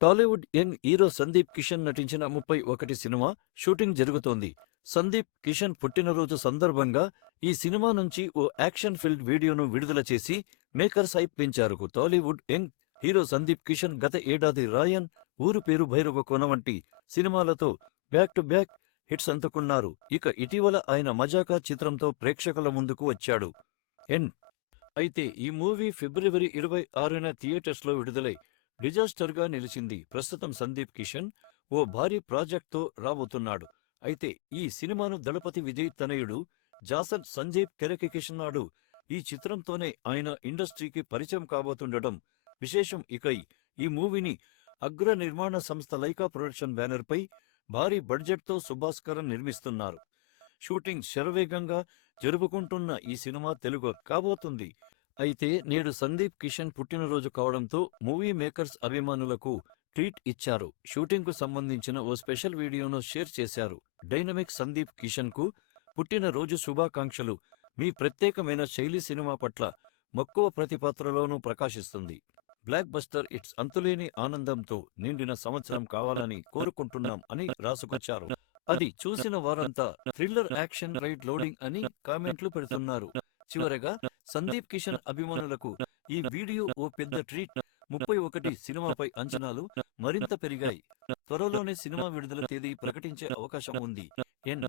Tollywood young hero Sandeep Kishan నటించిన 31 cinema shooting జరుగుతోంది. సందీప్ కిషన్ పుట్టినరోజు సందర్భంగా ఈ సినిమా నుంచి ఓ యాక్షన్ ఫిల్డ్ వీడియోను విడుదల చేసి మేకర్స్ హైప్ పెంచారు. టాలీవుడ్ యంగ్ హీరో సందీప్ కిషన్ గత ఏడాది రాయన్, ఊరు పేరు భైరవ కోన వంటి సినిమాలతో బ్యాక్ టు బ్యాక్ హిట్స్ అందుకున్నారు. ఇక ఇటీవల ఆయన మజాకా చిత్రంతో ప్రేక్షకుల ముందుకు వచ్చాడు. ఎన్ అయితే ఈ మూవీ ఫిబ్రవరి 26న థియేటర్స్లో విడుదలై డిజాస్టర్గా నిలిచింది. ప్రస్తుతం సందీప్ కిషన్ ఓ భారీ ప్రాజెక్ట్తో రాబోతున్నాడు. అయితే ఈ సినిమాను దళపతి విజయ్ తనయుడు జాసన్ సంజయ్ తెరకెక్కిస్తున్నాడు. ఈ చిత్రంతోనే ఆయన ఇండస్ట్రీకి పరిచయం కాబోతుండటం విశేషం. ఇక ఈ మూవీని అగ్ర నిర్మాణ సంస్థ లైకా ప్రొడక్షన్ బ్యానర్పై భారీ బడ్జెట్తో సుభాస్కరన్ నిర్మిస్తున్నారు. షూటింగ్ శరవేగంగా జరుపుకుంటున్న ఈ సినిమా తెలుగు కాబోతుంది. అయితే నేడు సందీప్ కిషన్ పుట్టినరోజు కావడంతో మూవీ మేకర్స్ అభిమానులకు ట్రీట్ ఇచ్చారు. షూటింగ్ కు సంబంధించిన ఓ స్పెషల్ వీడియోను షేర్ చేశారు. డైనమిక్ సందీప్ కిషన్ కు పుట్టినరోజు శుభాకాంక్షలు. మీ ప్రత్యేకమైన శైలి సినిమా పట్ల మక్కువ ప్రతి పాత్రలోనూ ప్రకాశిస్తుంది. బ్లాక్ బస్టర్ ఇట్స్ అంతులేని ఆనందంతో నిండిన సంవత్సరం కావాలని కోరుకుంటున్నాం అని రాసుకొచ్చారు. అది చూసిన వారంతా థ్రిల్లర్ యాక్షన్ రైడ్ లోడింగ్ అని కామెంట్లు పెడుతున్నారు. చివరగా సందీప్ కిషన్ అభిమానులకు ఈ వీడియో ఓ పెద్ద ట్రీట్. 31 సినిమాపై అంచనాలు మరింత పెరిగాయి. త్వరలోనే సినిమా విడుదల తేదీ ప్రకటించే అవకాశం ఉంది. ఎన్